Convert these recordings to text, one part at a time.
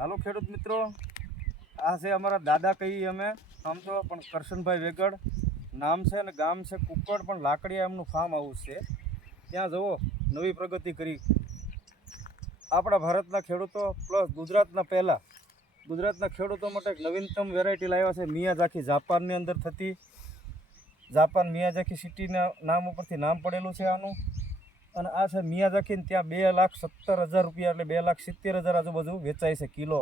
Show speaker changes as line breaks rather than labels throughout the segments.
હાલો ખેડૂત મિત્રો, આ છે અમારા દાદા કહીએ અમે, આમ તો પણ કરશનભાઈ વેગડ, નામ છે અને ગામ છે કુકડ, પણ લાકડીયા એમનું ફાર્મ હાઉસ છે. ત્યાં જુઓ, નવી પ્રગતિ કરી. આપણા ભારતના ખેડૂતો પ્લસ ગુજરાતના પહેલાં, ગુજરાતના ખેડૂતો માટે નવીનતમ વેરાયટી લાવ્યા છે મિયાઝાખી જાપાનની અંદર થતી, જાપાન મિયાઝાખી સિટીના નામ ઉપરથી નામ પડેલું છે આનું. અને આ છે મિયાઝાકીને ત્યાં બે લાખ સત્તર હજાર રૂપિયા એટલે બે લાખ સિત્તેર હજાર આજુબાજુ વેચાય છે કિલો.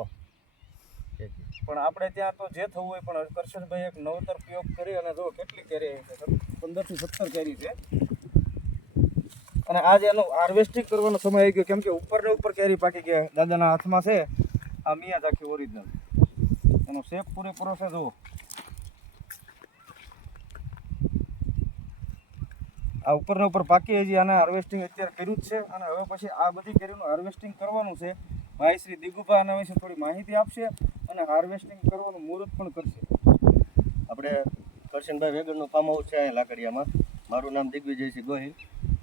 પણ આપણે ત્યાં તો જે થવું હોય પણ કરશનભાઈ એક નવતર પ્રયોગ કરી અને જો કેટલી કેરી છે. પંદરથી સત્તર કેરી છે. અને આજે એનું હાર્વેસ્ટિંગ કરવાનો સમય આવી ગયો, કેમ કે ઉપર ને ઉપર કેરી પાકી ગયા દાદાના હાથમાં છે. આ મિયાઝાકી ઓરિજિનલ એનો શેક પૂરેપૂરો છે, જુઓ. આ ઉપરને ઉપર પાકી હજી આને હાર્વેસ્ટિંગ અત્યારે કર્યું જ છે અને હવે પછી આ બધી કેરીનું હાર્વેસ્ટિંગ કરવાનું છે. ભાઈ શ્રી દિગુભા આના વિશે થોડી માહિતી આપશે અને હાર્વેસ્ટિંગ કરવાનું મુહૂર્ત પણ કરશે.
આપણે કરશનભાઈ વેગડનું ફાર્મ હાઉસ છે અહીં લાકડિયામાં. મારું નામ દિગ્વિજયસિંહ ગોહિલ.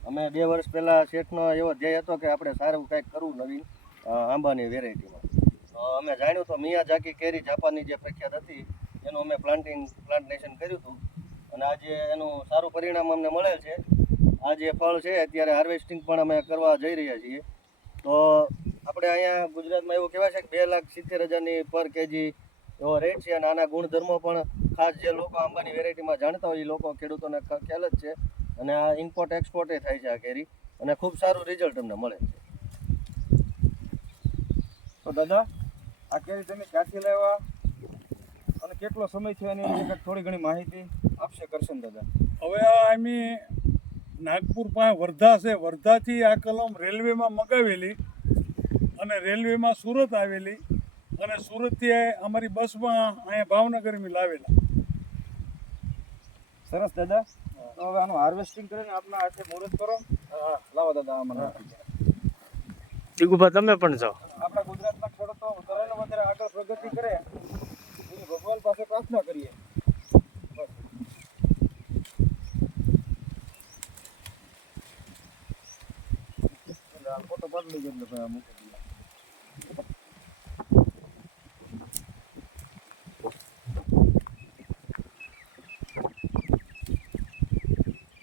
અમે બે વર્ષ પહેલાં શેઠનો એવો ધ્યેય હતો કે આપણે સારું કાંઈક કરવું નવીન આંબાની વેરાયટીમાં અમે જાણ્યું તો મિયા જાકી કેરી જાપાનની જે પ્રખ્યાત હતી, એનું અમે પ્લાન્ટિંગ પ્લાન્ટેશન કર્યું હતું. અને આજે એનું સારું પરિણામ અમને મળે છે. આ જે ફળ છે, અત્યારે હાર્વેસ્ટિંગ પણ અમે કરવા જઈ રહ્યા છીએ. તો આપણે અહીંયા ગુજરાતમાં એવું કહેવાય છે કે બે લાખ સિત્તેર હજારની પર કેજી એવો રેટ છે અને આના ગુણધર્મો પણ ખાસ જે લોકો આંબાની વેરાયટીમાં જાણતા હોય એ લોકો ખેડૂતોને ખ્યાલ જ છે. અને આ ઇમ્પોર્ટ એક્સપોર્ટે થાય છે આ કેરી. અને ખૂબ સારું રિઝલ્ટ અમને મળે છે.
તો દાદા, આ કેરી તમે ક્યાંથી અને કેટલો સમય થયો એની વિશે થોડી ઘણી માહિતી આપશે કરશન દાદા.
હવે આ અમે નાગપુર પાસે વર્ધા છે. વર્ધાથી આ કલમ રેલવેમાં મગાવેલી અને રેલવેમાં સુરત આવેલી અને સુરતથી અમારી બસમાં અહીંયા ભાવનગર મેં લાવેલા.
સરસ દાદા. તો હવે આનું હાર્વેસ્ટિંગ કરીને આપના હાથે મુહૂર્ત કરો. હા. લાવો દાદા આ મને
ટીકુભા તમે પણ જાઓ.
આપણા ગુજરાતના ખેડૂતો વધારે ને વધારે આગળ પ્રગતિ કરે એની ભગવાન પાસે પ્રાર્થના કરીએ બસ. એટલે આ ફોટો એટલે ભાઈ આ મૂકી દઈએ.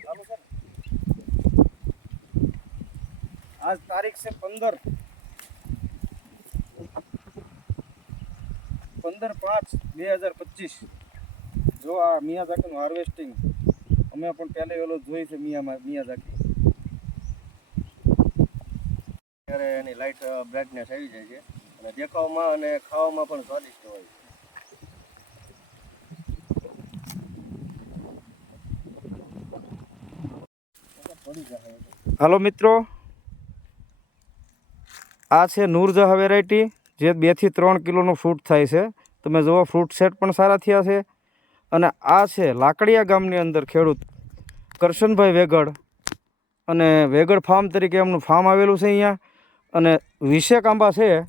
ચાલુ છે ને? આજ તારીખ છે પંદર પંદર પાંચ બે હજાર પચીસ જો આ મિયાઝાકીનું હાર્વેસ્ટિંગ અમે પણ પહેલે ઓલો જોઈ છે મિયામાં મિયાઝાકી
ત્યારે એની લાઇટ બ્રાઇટનેસ આવી જાય છે. અને દેખાવમાં અને ખાવામાં પણ સ્વાદિષ્ટ હોય છે.
હાલો મિત્રો. આ છે નૂરજહા વેરાયટી જે બેથી ત્રણ કિલોનું ફ્રૂટ થાય છે. તમે જુઓ ફ્રૂટ સેટ પણ સારા થયા છે. અને આ છે લાકડિયા ગામની અંદર ખેડૂત કરશનભાઈ વેગડ. અને વેગડ ફાર્મ તરીકે એમનું ફાર્મ આવેલું છે અહીંયા. અને વીસેક આંબા છે,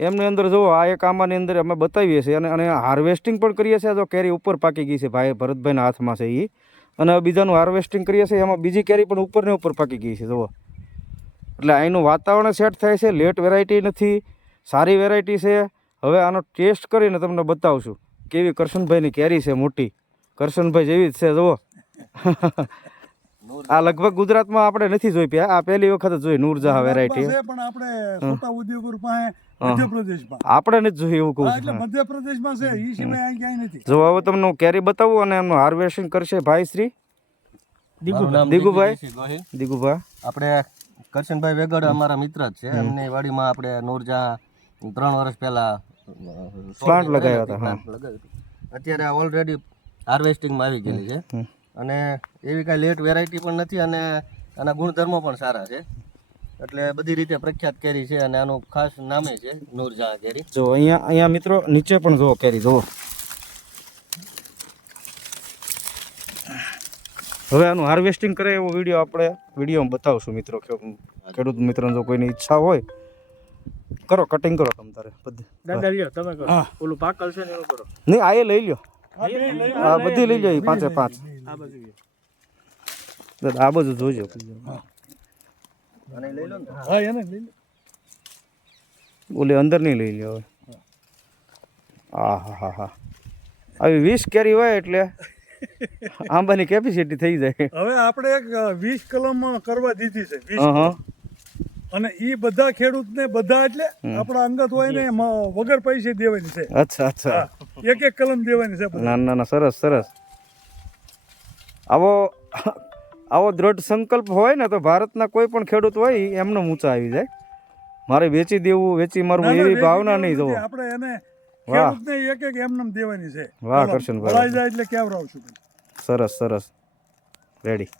એમની અંદર જુઓ, આ એક આંબાની અંદર અમે બતાવીએ છીએ અને અને હાર્વેસ્ટિંગ પણ કરીએ છીએ જો કેરી ઉપર પાકી ગઈ છે ભાઈ, ભરતભાઈના હાથમાં છે એ અને બીજાનું હાર્વેસ્ટિંગ કરીએ છીએ, એમાં બીજી કેરી પણ ઉપર ને ઉપર પાકી ગઈ છે, જુઓ. એટલે અહીંનું વાતાવરણ સેટ થાય છે, લેટ વેરાયટી નથી, સારી વેરાયટી છે. હવે આનો ટેસ્ટ કરીને તમને બતાવશું, કેવી કરશનભાઈની કેરી છે મોટી. કરશનભાઈ જેવી જ છે, જુઓ. આ લગભગ ગુજરાતમાં આપણે નથી જોઈ પ્યા. આ પહેલી વખત જોઈ નૂરજહાં વેરાયટી
પણ આપણે છોટા ઉદ્યોગપુર પાસે મધ્યપ્રદેશમાં.
આપણે નથી જોઈ એવું કહું
એટલે મધ્યપ્રદેશમાં છે એ સિવાય અહીં ક્યાંય નથી.
જો હવે તમને હું કેરી બતાવું અને એમનું હાર્વેસ્ટિંગ કરશે ભાઈ શ્રી.
મારું નામ
દિગુભાઈ?
દિગ્વિજયસિંહ ગોહિલ.
દીગુભા
આપણે કરશનભાઈ વેગડ અમારા મિત્ર જ છે. એમની વાડીમાં આપણે નૂરજહાં ત્રણ વર્ષ પહેલા
Plant લગાવ્યા હતા,
અત્યારે આ ઓલરેડી હાર્વેસ્ટિંગમાં આવી ગયેલી છે. અને એવી કાંઈ લેટ વેરાયટી પણ નથી અને આના ગુણધર્મો પણ સારા છે. એટલે બધી રીતે પ્રખ્યાત કેરી છે અને આનું ખાસ નામે છે નૂરજહાં કેરી.
જો અહીંયા અહીંયા મિત્રો નીચે પણ જુઓ કેરી જુઓ. હવે આનું હાર્વેસ્ટિંગ કરે એવો વીડિયો આપણે વિડીયોમાં બતાવશું મિત્રો કે ખેડૂત મિત્રોને જો કોઈની ઈચ્છા હોય કરો કટિંગ કરો તમ તારે બધી.
દાદા લ્યો તમે કરો.
હા.
ઓલું પાકલ છે ને એવું કરો.
નહીં આ એ લઈ લ્યો.
હા,
બધી લઈ લો પાંચે પાંચ.
આ બાજુ
જોજો.
અને લઈ લો ને.
હા એને લઈ લો.
ઓલી અંદર નહીં લઈ લ્યો હવે. હા હા હા હા. આવી વીસ કેરી હોય એટલે આંબાની કેપેસિટી થઈ જાય.
હવે આપણે એક વીસ કલમ કરવા દીધી છે. વીસ
હા હા
અને એ બધા ખેડૂતને બધા એટલે આપણા અંગત હોય ને વગર પૈસે દેવાની છે.
અચ્છા અચ્છા.
એક એક કલમ દેવાની છે
ના ના ના સરસ સરસ. આવો આવો દ્રઢ સંકલ્પ હોય ને તો ભારતના કોઈ પણ ખેડૂત હોય એમને ઊંચા આવી જાય. મારે વેચી દેવું વેચી મારવું એવી ભાવના નહીં. જોવો.
આપણે એને ખેડૂતને એક એક એમને દેવાની છે.
વાહ. કરશનભાઈ.
જાય એટલે કેવડાવશું
સરસ સરસ. રેડી